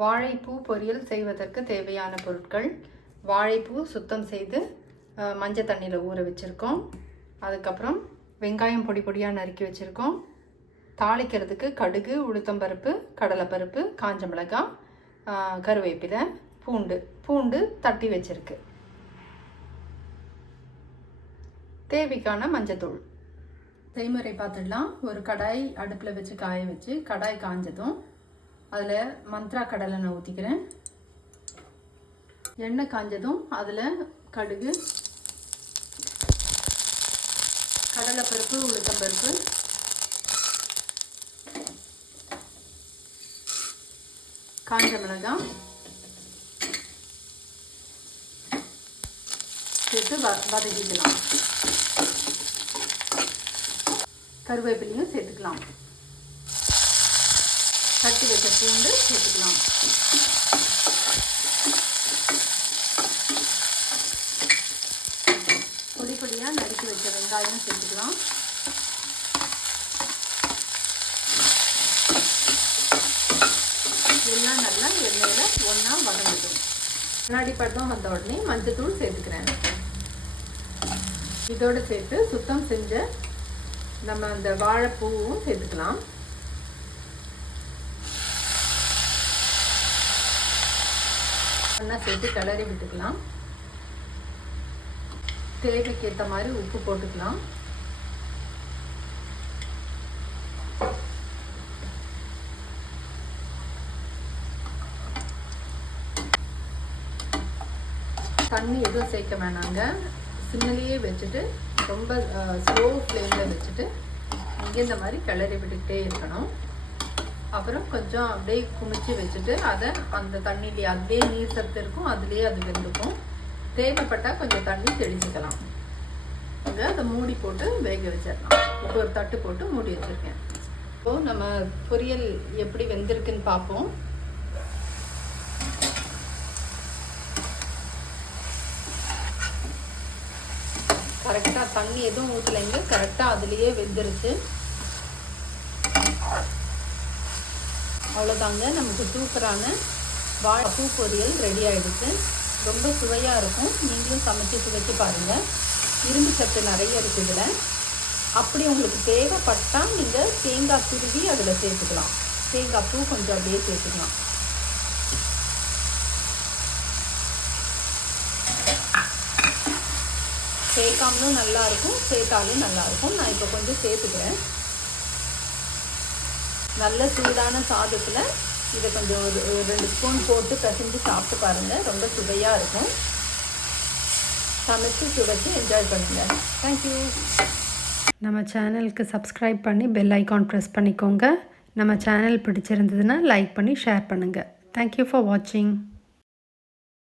வாழைப்பூ பொரியல் செய்வதற்கு தேவையான பொருட்கள்: வாழைப்பூ சுத்தம் செய்து மஞ்சள் தண்ணியில் ஊற வச்சுருக்கோம். அதுக்கப்புறம் வெங்காயம் பொடி பொடியாக நறுக்கி வச்சுருக்கோம். தாளிக்கிறதுக்கு கடுகு, உளுத்தம்பருப்பு, கடலைப்பருப்பு, காஞ்ச மிளகாய், கருவேப்பிலை, பூண்டு தட்டி வச்சுருக்கு. தேவைக்கான மஞ்சத்தூள். செய்முறை பார்த்துடலாம். ஒரு கடாய் அடுப்பில் வச்சு காய வச்சு கடாய் காஞ்சதும் அதில் மந்த்ரா கடலை நான் ஊற்றிக்கிறேன். எண்ணெய் காஞ்சதும் அதில் கடுகு, கடலைப்பருப்பு, உளுத்தம்பருப்பு, காஞ்ச மிளகாய் சேர்த்து வதக்கிக்கலாம். கருவேப்பிலையும் சேர்த்துக்கலாம். தட்டி வச்ச பூண்டு சேர்த்துக்கலாம். பொடி பொடியாக நறுக்கி வச்ச வெங்காயம் சேர்த்துக்கலாம். எல்லாம் நல்லா எண்ணெயில் ஒன்றா வதங்கிடும். முன்னாடி பட்டம் வந்த உடனே மஞ்சத்தூள் சேர்த்துக்கிறேன். இதோடு சேர்த்து சுத்தம் செஞ்ச நம்ம அந்த வாழைப்பூவும் சேர்த்துக்கலாம். ஒன்றா சேர்த்து கிளறி விட்டுக்கலாம். தேவைக்கு ஏற்ற மாதிரி உப்பு போட்டுக்கலாம். தண்ணி எதுவும் சேர்க்க வேணாங்க. சிம்மிலேயே வச்சுட்டு ரொம்ப ஸ்லோ ஃப்ளேமில் வச்சுட்டு இங்கே இந்த மாதிரி கிளறி விட்டுக்கிட்டே இருக்கணும். அப்புறம் கொஞ்சம் அப்படியே குமிச்சு வச்சுட்டு அதை அந்த தண்ணியிலே அதே நீர் சத்து இருக்கும், அதுலேயே அது வெந்துக்கும். தேவைப்பட்டால் கொஞ்சம் தண்ணி தெளிச்சுக்கலாம். அதை மூடி போட்டு வேக வச்சிடலாம். இப்போ ஒரு தட்டு போட்டு மூடி வச்சுருக்கேன். இப்போது நம்ம பொரியல் எப்படி வெந்திருக்குன்னு பார்ப்போம். கரெக்டாக தண்ணி எதுவும் ஊற்றலைங்க, கரெக்டாக அதுலேயே வெந்துருச்சு. அவ்வளோதாங்க, நமக்கு சூப்பரான வாழைப்பூ பொரியல் ரெடி ஆகிடுச்சு. ரொம்ப சுவையாக இருக்கும். நீங்களும் சமைச்சு சுவைச்சு பாருங்கள். இரும்பு சத்து நிறைய இருக்குது இதில். அப்படி உங்களுக்கு தேவைப்பட்டால் நீங்கள் தேங்காய் துருவி அதில் சேர்த்துக்கலாம். தேங்காய் பூ கொஞ்சம் அப்படியே சேர்த்துக்கலாம். சேர்க்காமலும் நல்லாயிருக்கும், சேர்த்தாலும் நல்லாயிருக்கும். நான் இப்போ கொஞ்சம் சேர்த்துக்கிறேன். நல்ல சூடான சாதத்தில் இதை கொஞ்சம் ஒரு 2 ஸ்பூன் போட்டு பிசைஞ்சு சாப்பிட்டு பாருங்கள். ரொம்ப சுவையாக இருக்கும். சமைச்சு சுவைச்சு என்ஜாய் பண்ணுங்கள். தேங்க்யூ. நம்ம சேனலுக்கு சப்ஸ்கிரைப் பண்ணி பெல் ஐக்கான் ப்ரெஸ் பண்ணிக்கோங்க. நம்ம சேனல் பிடிச்சிருந்ததுன்னா லைக் பண்ணி ஷேர் பண்ணுங்கள். தேங்க்யூ ஃபார் வாட்சிங்.